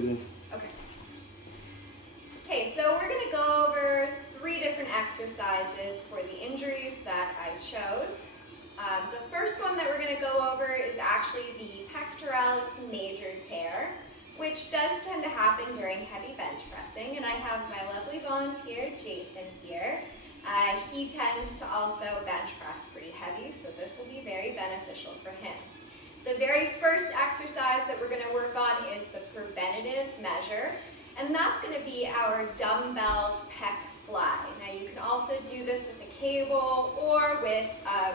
breathing. Okay. Okay, so we're going to go over 3 different exercises for the injuries that I chose. The first one that we're going to go over is actually the pectoralis major tear, which does tend to happen during heavy bench pressing, and I have my lovely volunteer Jason here. He tends to also bench press pretty heavy, so this will be very beneficial for him. The very first exercise that we're going to work on is the preventative measure, and that's going to be our dumbbell pec fly. Now you can also do this with a cable or with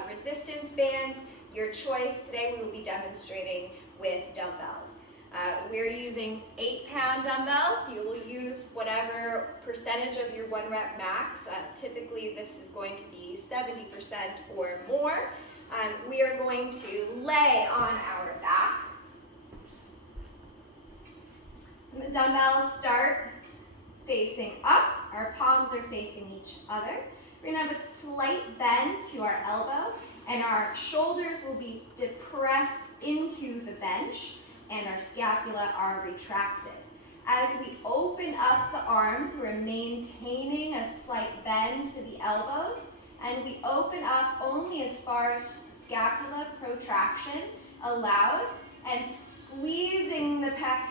resistance bands, your choice. Today we will be demonstrating with dumbbells. We're using 8-pound dumbbells. You will use whatever percentage of your 1 rep max. Typically this is going to be 70% or more. We are going to lay on our back. And the dumbbells start facing up. Our palms are facing each other. We're going to have a slight bend to our elbow, and our shoulders will be depressed into the bench, and our scapula are retracted. As we open up the arms, we're maintaining a slight bend to the elbows, and we open up only as far as scapula protraction allows, and squeezing the pec,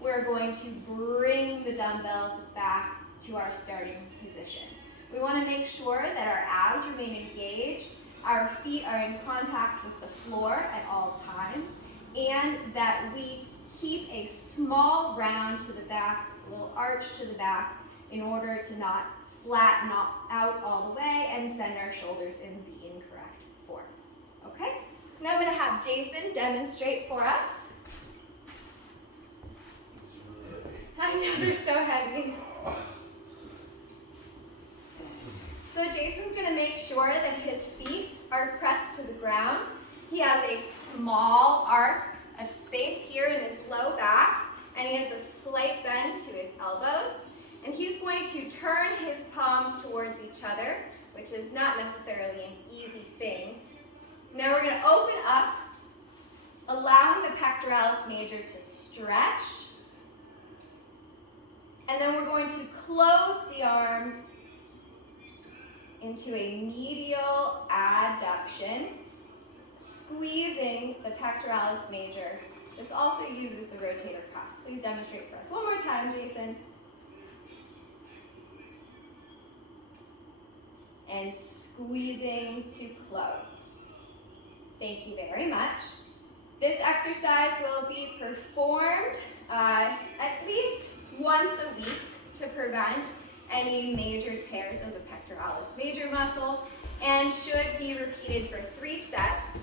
we're going to bring the dumbbells back to our starting position. We want to make sure that our abs remain engaged, our feet are in contact with the floor at all times, and that we keep a small round to the back, a little arch to the back, in order to not flatten out all the way and send our shoulders in the incorrect form. Okay? Now I'm going to have Jason demonstrate for us. I know, they're so heavy. So Jason's going to make sure that his feet are pressed to the ground. He has a small arc of space here in his low back, and he has a slight bend to his elbows. And he's going to turn his palms towards each other, which is not necessarily an easy thing. Now we're going to open up, allowing the pectoralis major to stretch. And then we're going to close the arms into a medial adduction, squeezing the pectoralis major. This also uses the rotator cuff. Please demonstrate for us. One more time, Jason. And squeezing to close. Thank you very much. This exercise will be performed at least once a week to prevent any major tears of the pectoralis major muscle, and should be repeated for 3 sets.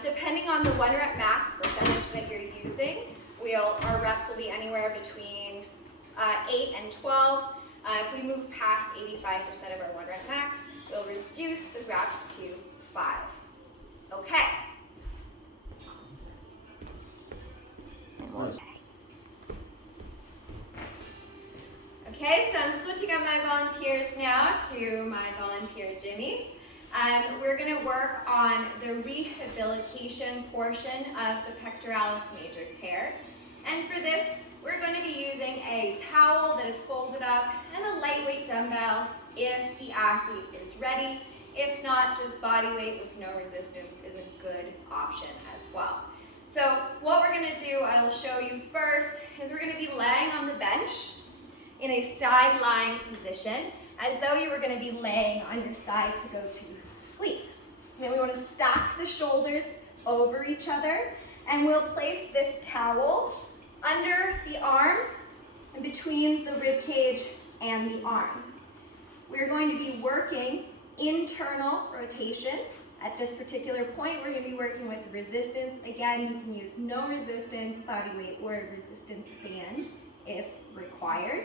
Depending on the 1 rep max percentage that you're using, our reps will be anywhere between 8 and 12. If we move past 85% of our 1 rep max, we'll reduce the reps to 5. Okay. Awesome. Okay, so I'm switching up my volunteers now to my volunteer Jimmy. We're going to work on the rehabilitation portion of the pectoralis major tear. And for this, we're going to be using a towel that is folded up and a lightweight dumbbell if the athlete is ready. If not, just body weight with no resistance is a good option as well. So what we're going to do, I will show you first, is we're going to be laying on the bench in a side lying position, as though you were going to be laying on your side to go to sleep. Then we want to stack the shoulders over each other, and we'll place this towel under the arm and between the rib cage and the arm. We're going to be working internal rotation. At this particular point, we're going to be working with resistance. Again, you can use no resistance, body weight, or a resistance band if required.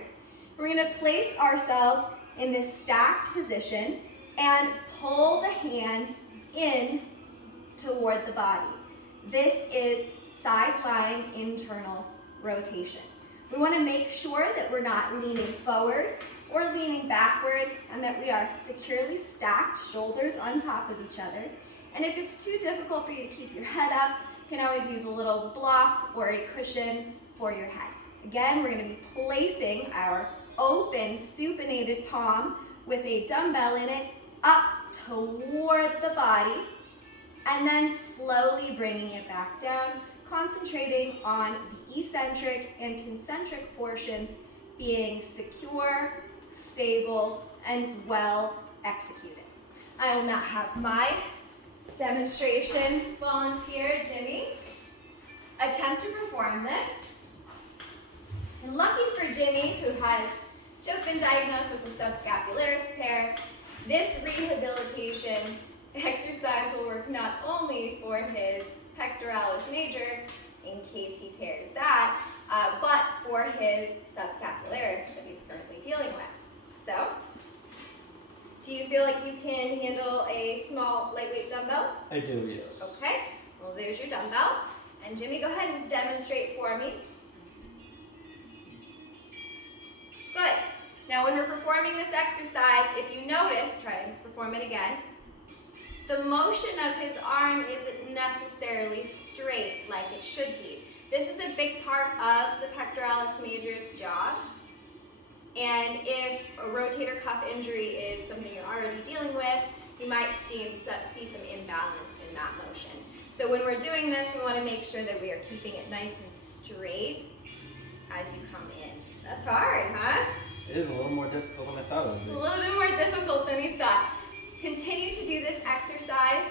We're going to place ourselves in this stacked position and pull the hand in toward the body. This is side-lying internal rotation. We want to make sure that we're not leaning forward or leaning backward, and that we are securely stacked, shoulders on top of each other. And if it's too difficult for you to keep your head up, you can always use a little block or a cushion for your head. Again, we're going to be placing our open supinated palm with a dumbbell in it up toward the body, and then slowly bringing it back down, concentrating on the eccentric and concentric portions being secure, stable, and well executed. I will now have my demonstration volunteer, Jimmy, attempt to perform this. And lucky for Jimmy, who has just been diagnosed with a subscapularis tear, this rehabilitation exercise will work not only for his pectoralis major, in case he tears that, but for his subscapularis that he's currently dealing with. So, do you feel like you can handle a small, lightweight dumbbell? I do, yes. Okay, well there's your dumbbell. And Jimmy, go ahead and demonstrate for me. Good. Now when we're performing this exercise, if you notice, try and perform it again, the motion of his arm isn't necessarily straight like it should be. This is a big part of the pectoralis major's job. And if a rotator cuff injury is something you're already dealing with, you might see some imbalance in that motion. So when we're doing this, we want to make sure that we are keeping it nice and straight as you come in. That's hard, huh? It is a little more difficult than I thought it would be. A little bit more difficult than you thought. Continue to do this exercise.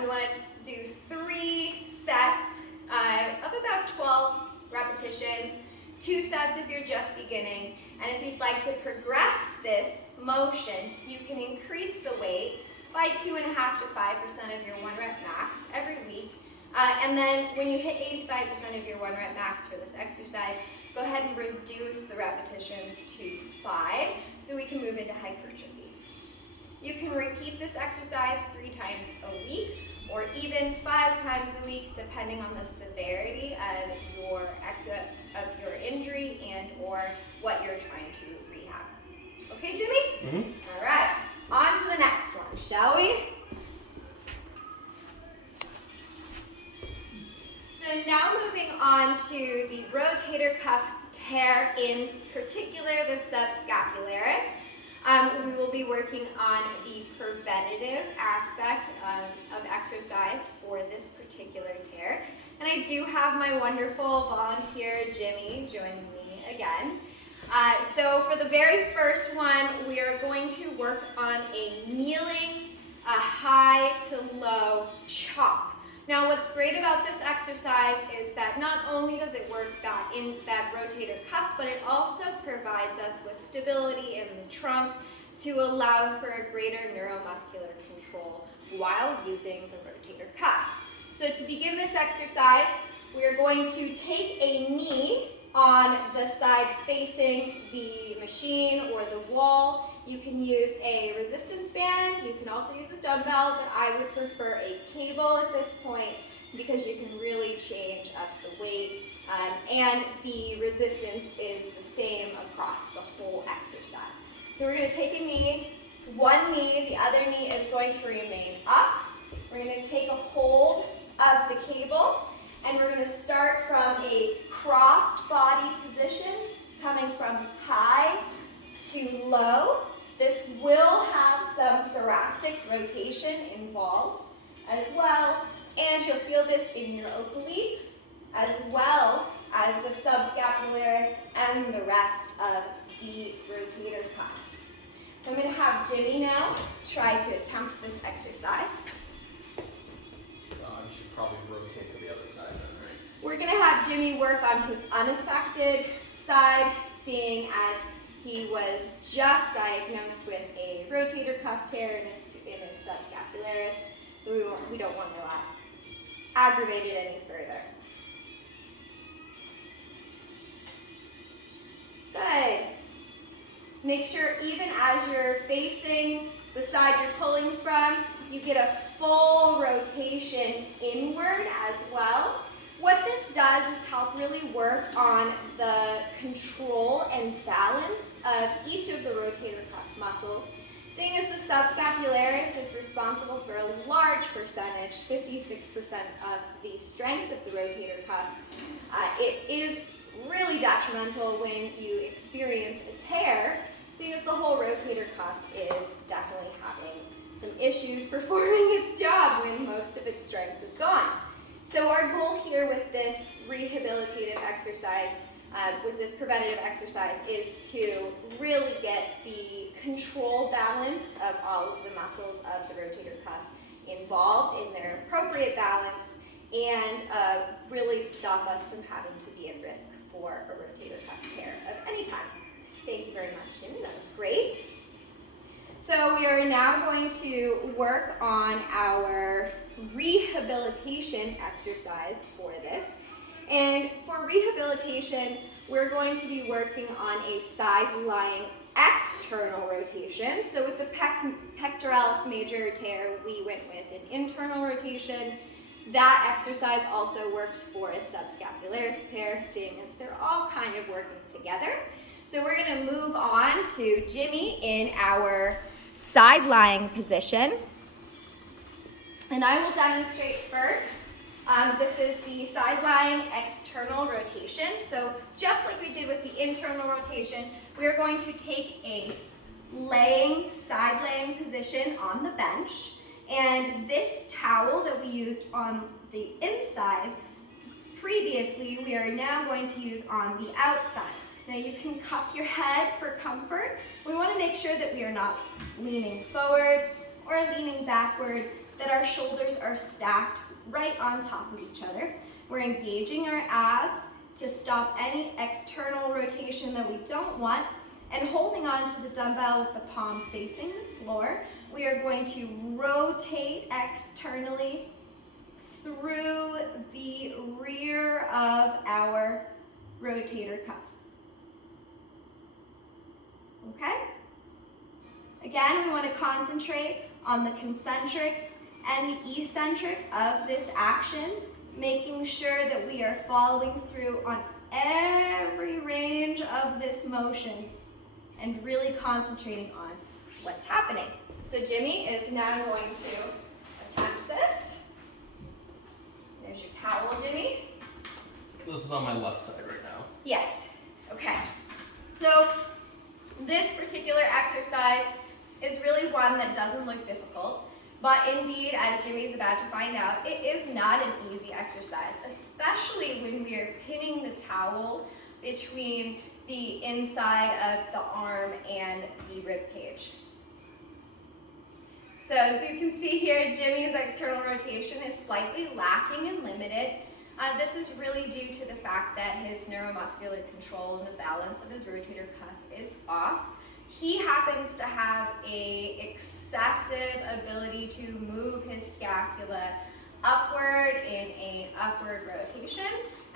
We want to do 3 sets of about 12 repetitions, 2 sets if you're just beginning. And if you'd like to progress this motion, you can increase the weight by 2.5% to 5% of your 1 rep max every week. And then when you hit 85% of your 1 rep max for this exercise, go ahead and reduce the repetitions to 5 so we can move into hypertrophy. You can repeat this exercise 3 times a week or even 5 times a week depending on the severity of your injury and or what you're trying to rehab. Okay, Jimmy? Mm-hmm. All right, on to the next one, shall we? So now moving on to the rotator cuff tear, in particular the subscapularis. We will be working on the preventative aspect of exercise for this particular tear. And I do have my wonderful volunteer, Jimmy, joining me again. So for the very first one, we are going to work on a kneeling, a high to low chop. Now what's great about this exercise is that not only does it work in that rotator cuff, but it also provides us with stability in the trunk to allow for a greater neuromuscular control while using the rotator cuff. So to begin this exercise, we are going to take a knee on the side facing the machine or the wall. You can use a resistance band, you can also use a dumbbell, but I would prefer a cable at this point because you can really change up the weight and the resistance is the same across the whole exercise. So we're going to take a knee, it's one knee, the other knee is going to remain up. We're going to take a hold of the cable and we're going to start from a crossed body position, coming from high to low. This will have some thoracic rotation involved as well, and you'll feel this in your obliques as well as the subscapularis and the rest of the rotator cuff. So I'm going to have Jimmy now try to attempt this exercise. You should probably rotate to the other side then, right? We're going to have Jimmy work on his unaffected side, seeing as he was just diagnosed with a rotator cuff tear in his subscapularis, so we don't want to aggravate it any further. Good. Make sure even as you're facing the side you're pulling from, you get a full rotation inward as well. What this does is help really work on the control and balance of each of the rotator cuff muscles. Seeing as the subscapularis is responsible for a large percentage, 56% of the strength of the rotator cuff, it is really detrimental when you experience a tear, seeing as the whole rotator cuff is definitely having some issues performing its job when most of its strength is gone. So our goal here with this rehabilitative exercise, with this preventative exercise, is to really get the control balance of all of the muscles of the rotator cuff involved in their appropriate balance, and really stop us from having to be at risk for a rotator cuff tear of any kind. Thank you very much, Jimmy. That was great. So we are now going to work on our rehabilitation exercise for this. And for rehabilitation, we're going to be working on a side-lying external rotation. So with the pectoralis major tear, we went with an internal rotation. That exercise also works for a subscapularis tear, seeing as they're all kind of working together. So we're going to move on to Jimmy in our side-lying position. And I will demonstrate first. This is the side-lying external rotation. So just like we did with the internal rotation, we're going to take a side-laying position on the bench. And this towel that we used on the inside previously, we are now going to use on the outside. Now you can cup your head for comfort. We want to make sure that we are not leaning forward or leaning backward, that our shoulders are stacked right on top of each other. We're engaging our abs to stop any external rotation that we don't want, and holding on to the dumbbell with the palm facing the floor. We are going to rotate externally through the rear of our rotator cuff. Okay? Again, we want to concentrate on the concentric and the eccentric of this action, making sure that we are following through on every range of this motion and really concentrating on what's happening. So Jimmy is now going to attempt this. There's your towel, Jimmy. This is on my left side right now. Yes. Okay. So this particular exercise is really one that doesn't look difficult, but indeed, as Jimmy's about to find out, it is not an easy exercise, especially when we are pinning the towel between the inside of the arm and the rib cage. So as you can see here, Jimmy's external rotation is slightly lacking and limited. This is really due to the fact that his neuromuscular control and the balance of his rotator cuff is off. He happens to have an excessive ability to move his scapula upward in an upward rotation,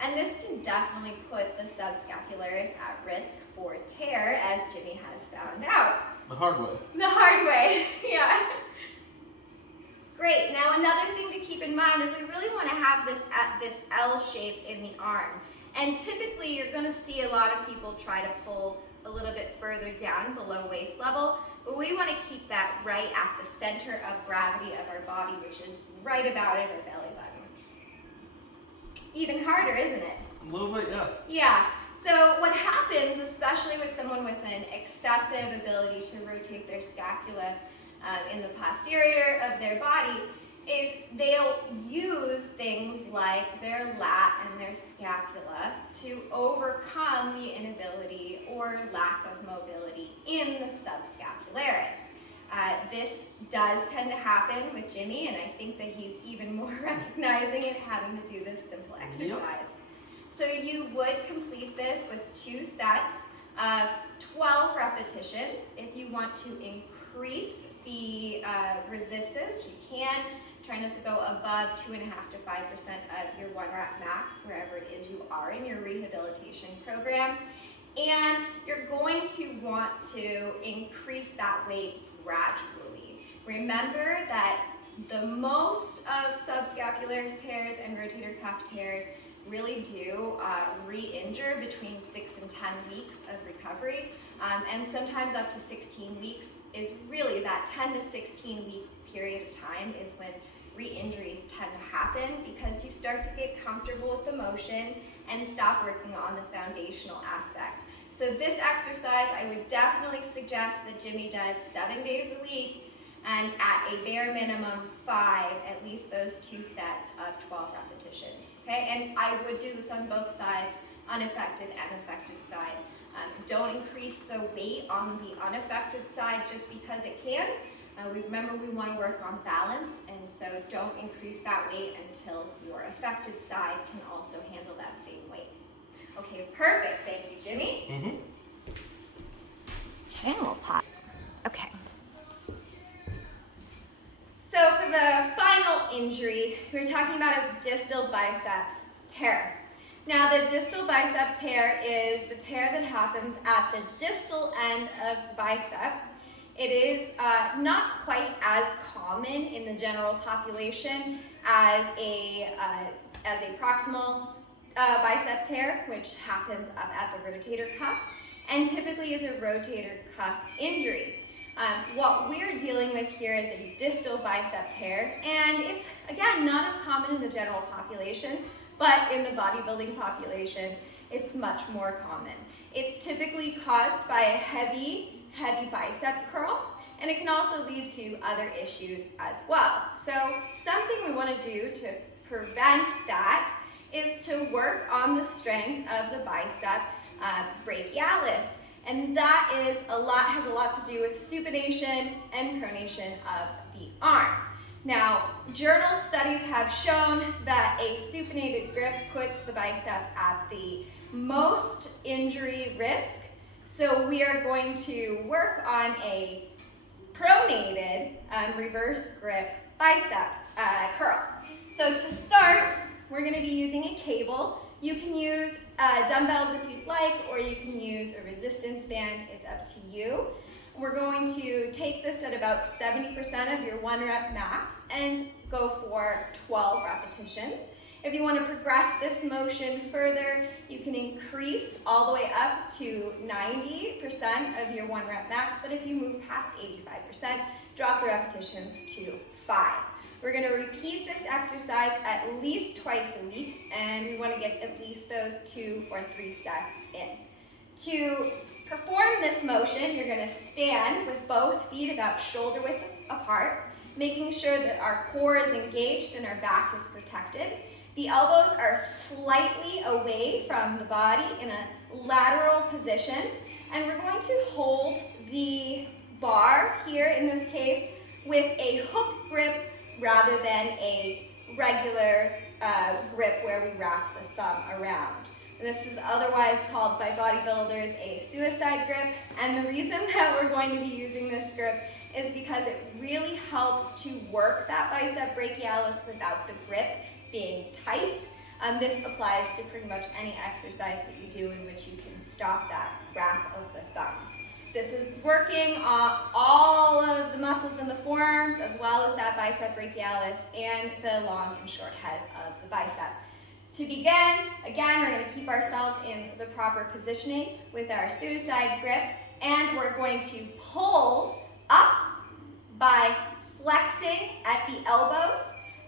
and this can definitely put the subscapularis at risk for tear, as Jimmy has found out. The hard way. The hard way, yeah. Great, now another thing to keep in mind is we really want to have this at this L shape in the arm. And typically you're going to see a lot of people try to pull a little bit further down below waist level, but we want to keep that right at the center of gravity of our body, which is right about at our belly button. Even harder, isn't it? A little bit, yeah. Yeah. So what happens, especially with someone with an excessive ability to rotate their scapula in the posterior of their body, is they'll use things like their lat and their scapula to overcome the inability or lack of mobility in the subscapularis. This does tend to happen with Jimmy, and I think that he's even more recognizing it having to do this simple exercise. Yep. So you would complete this with 2 sets of 12 repetitions. If you want to increase the resistance, you can. Try not to go above 2.5% to 5% of your 1 rep max, wherever it is you are in your rehabilitation program. And you're going to want to increase that weight gradually. Remember that the most of subscapularis tears and rotator cuff tears really do re-injure between 6 and 10 weeks of recovery. And sometimes up to 16 weeks is really that 10 to 16 week period of time is when re-injuries tend to happen, because you start to get comfortable with the motion and stop working on the foundational aspects. So this exercise, I would definitely suggest that Jimmy does 7 days a week, and at a bare minimum 5, at least those 2 sets of 12 repetitions. Okay, and I would do this on both sides, unaffected and affected side. Don't increase the weight on the unaffected side just because it can. Remember, we want to work on balance, and so don't increase that weight until your affected side can also handle that same weight. Okay, perfect. Thank you, Jimmy. Okay, and we'll pause. Okay. So for the final injury, we're talking about a distal biceps tear. Now, the distal bicep tear is the tear that happens at the distal end of the bicep. It is not quite as common in the general population as a proximal bicep tear, which happens up at the rotator cuff, and typically is a rotator cuff injury. What we're dealing with here is a distal bicep tear, and it's, again, not as common in the general population, but in the bodybuilding population, it's much more common. It's typically caused by a heavy bicep curl, and it can also lead to other issues as well. So something we want to do to prevent that is to work on the strength of the bicep brachialis. And that has a lot to do with supination and pronation of the arms. Now, journal studies have shown that a supinated grip puts the bicep at the most injury risk. So we are going to work on a pronated reverse grip bicep curl. So to start, we're going to be using a cable. You can use dumbbells if you'd like, or you can use a resistance band. It's up to you. We're going to take this at about 70% of your 1 rep max and go for 12 repetitions. If you want to progress this motion further, you can increase all the way up to 90% of your 1 rep max, but if you move past 85%, drop the repetitions to 5. We're going to repeat this exercise at least twice a week, and we want to get at least those 2 or 3 sets in. To perform this motion, you're going to stand with both feet about shoulder width apart, making sure that our core is engaged and our back is protected. The elbows are slightly away from the body in a lateral position, and we're going to hold the bar here, in this case, with a hook grip rather than a regular grip where we wrap the thumb around. This is otherwise called by bodybuilders a suicide grip, and the reason that we're going to be using this grip is because it really helps to work that bicep brachialis without the grip being tight. This applies to pretty much any exercise that you do in which you can stop that wrap of the thumb. This is working on all of the muscles in the forearms, as well as that bicep brachialis and the long and short head of the bicep. To begin, again, we're going to keep ourselves in the proper positioning with our suicide grip, and we're going to pull up by flexing at the elbows,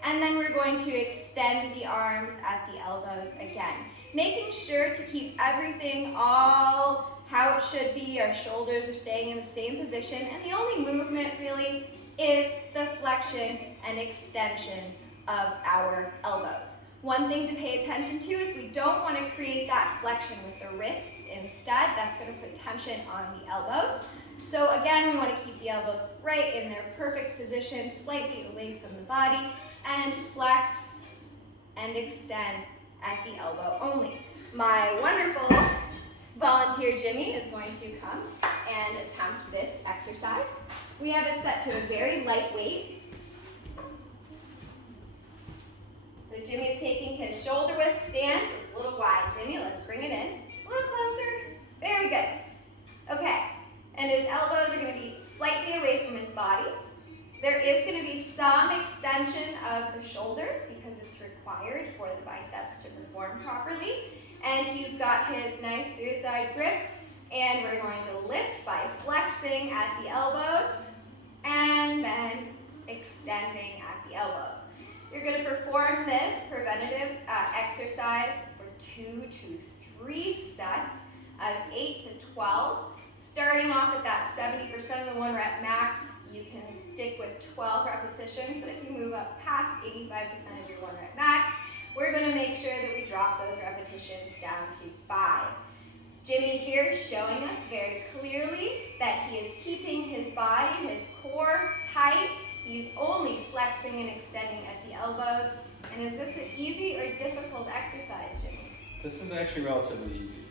and then we're going to extend the arms at the elbows again. Making sure to keep everything all how it should be. Our shoulders are staying in the same position, and the only movement really is the flexion and extension of our elbows. One thing to pay attention to is we don't want to create that flexion with the wrists instead. That's going to put tension on the elbows. So again, we want to keep the elbows right in their perfect position, slightly away from the body, and flex and extend at the elbow only. My wonderful volunteer Jimmy is going to come and attempt this exercise. We have it set to a very light weight. So Jimmy is taking his shoulder width stance. It's a little wide. Jimmy, let's bring it in. A little closer. Very good. Okay. And his elbows are going to be slightly away from his body. There is going to be some extension of the shoulders because it's required for the biceps to perform properly. And he's got his nice suicide grip. And we're going to lift by flexing at the elbows and then extending at the elbows. You're going to perform this preventative exercise for 2 to 3 sets of 8 to 12. Starting off at that 70% of the 1 rep max, you can stick with 12 repetitions, but if you move up past 85% of your 1 rep max, we're going to make sure that we drop those repetitions down to 5. Jimmy here showing us very clearly that he is keeping his body, his core tight. He's only flexing and extending at the elbows. And is this an easy or difficult exercise, Jimmy? This is actually relatively easy.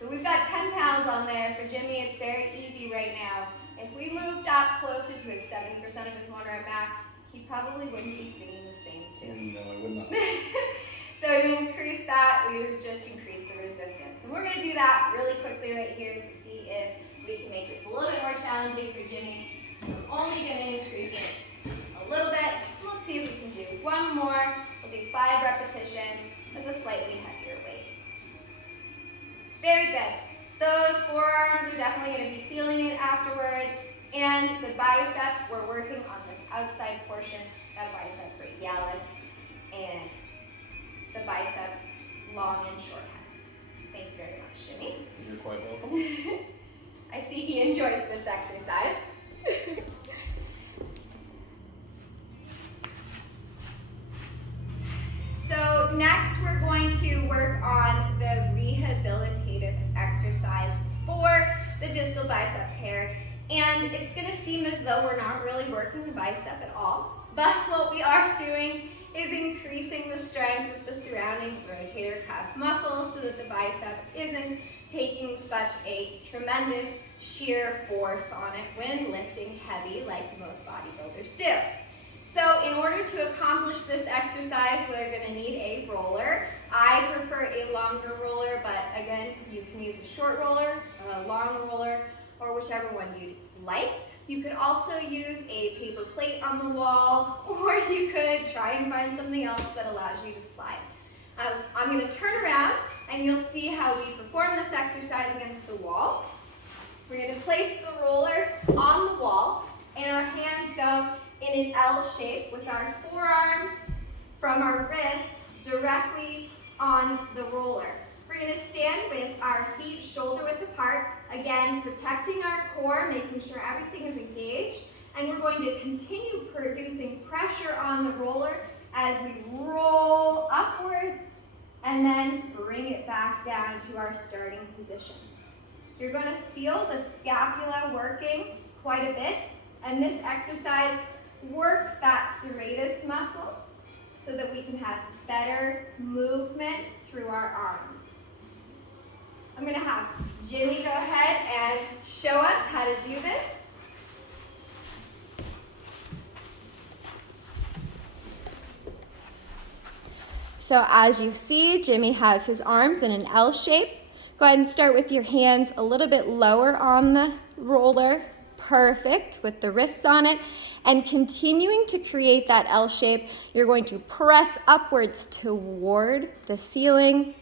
So we've got 10 pounds on there. For Jimmy, it's very easy right now. If we moved up closer to his 70% of his 1 rep max, he probably wouldn't be singing the same tune. No, I would not. So to increase that, we would just increase the resistance. And we're going to do that really quickly right here to see if we can make this a little bit more challenging for Jimmy. I'm only going to increase it a little bit. Let's see if we can do one more. We'll do 5 repetitions with a slightly heavier weight. Very good. Those forearms are definitely going to be feeling it afterwards. And the bicep, we're working on this outside portion, that bicep brachialis, and the bicep long and short head. Thank you very much, Jimmy. You're quite welcome. I see he enjoys this exercise. So next we're going to work on the rehabilitative exercise for the distal bicep tear. And it's going to seem as though we're not really working the bicep at all. But what we are doing is increasing the strength of the surrounding rotator cuff muscles so that the bicep isn't taking such a tremendous shear force on it when lifting heavy like most bodybuilders do. So in order to accomplish this exercise, we're going to need a roller. I prefer a longer roller, but again, you can use a short roller, a long roller, or whichever one you'd like. You could also use a paper plate on the wall, or you could try and find something else that allows you to slide. I'm going to turn around, and you'll see how we perform this exercise against the wall. We're going to place the roller on the wall, and our hands go in an L shape with our forearms from our wrist directly on the roller. We're going to stand with our feet shoulder width apart, again protecting our core, making sure everything is engaged, and we're going to continue producing pressure on the roller as we roll upwards and then bring it back down to our starting position. You're going to feel the scapula working quite a bit, and this exercise works that serratus muscle so that we can have better movement through our arms. I'm going to have Jimmy go ahead and show us how to do this. So as you see, Jimmy has his arms in an L shape. Go ahead and start with your hands a little bit lower on the roller. Perfect, with the wrists on it. And continuing to create that L shape, you're going to press upwards toward the ceiling,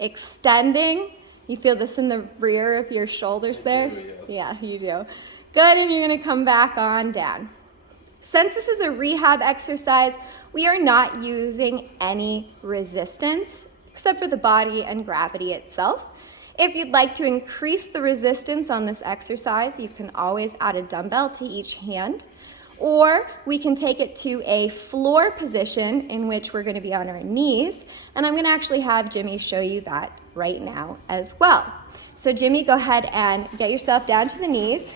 extending. You feel this in the rear of your shoulders there? Yes. Yeah, you do. Good, and you're going to come back on down. Since this is a rehab exercise, we are not using any resistance except for the body and gravity itself. If you'd like to increase the resistance on this exercise, you can always add a dumbbell to each hand, or we can take it to a floor position in which we're going to be on our knees, and I'm going to actually have Jimmy show you that right now as well. So Jimmy, go ahead and get yourself down to the knees,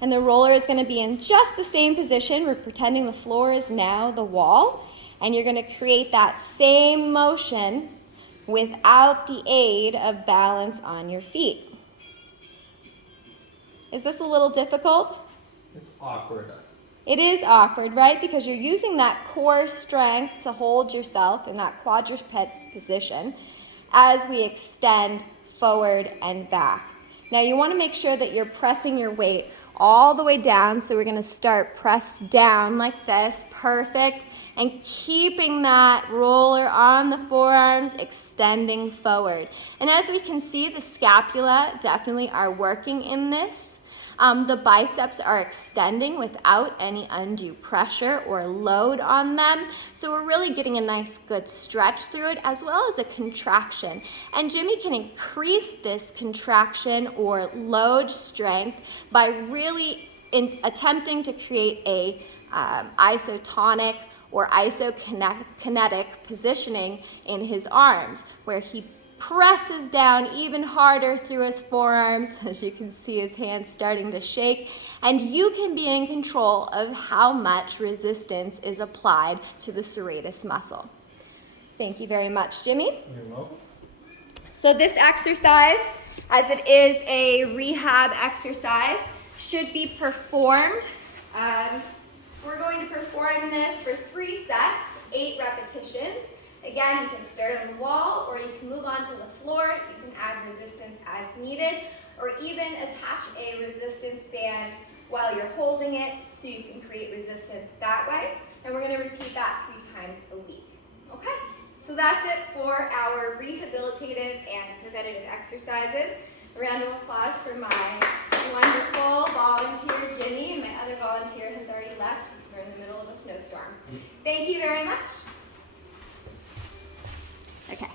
and the roller is going to be in just the same position. We're pretending the floor is now the wall, and you're going to create that same motion without the aid of balance on your feet. Is this a little difficult? It's awkward. It is awkward, right? Because you're using that core strength to hold yourself in that quadruped position as we extend forward and back. Now you want to make sure that you're pressing your weight all the way down, so we're going to start pressed down like this. Perfect. And keeping that roller on the forearms, extending forward. And as we can see, the scapula definitely are working in this. The biceps are extending without any undue pressure or load on them. So we're really getting a nice good stretch through it as well as a contraction. And Jimmy can increase this contraction or load strength by really attempting to create a isotonic or isokinetic positioning in his arms, where he presses down even harder through his forearms. As you can see, his hands starting to shake, and you can be in control of how much resistance is applied to the serratus muscle. Thank you very much, Jimmy. You're welcome. So this exercise, as it is a rehab exercise, should be performed. We're going to perform this for 3 sets, 8 repetitions. Again, you can start on the wall, or you can move onto the floor. You can add resistance as needed, or even attach a resistance band while you're holding it so you can create resistance that way. And we're going to repeat that 3 times a week. Okay, so that's it for our rehabilitative and preventative exercises. A round of applause for my wonderful volunteer, Jimmy, and my other volunteer has already left because we're in the middle of a snowstorm. Thank you very much. Okay,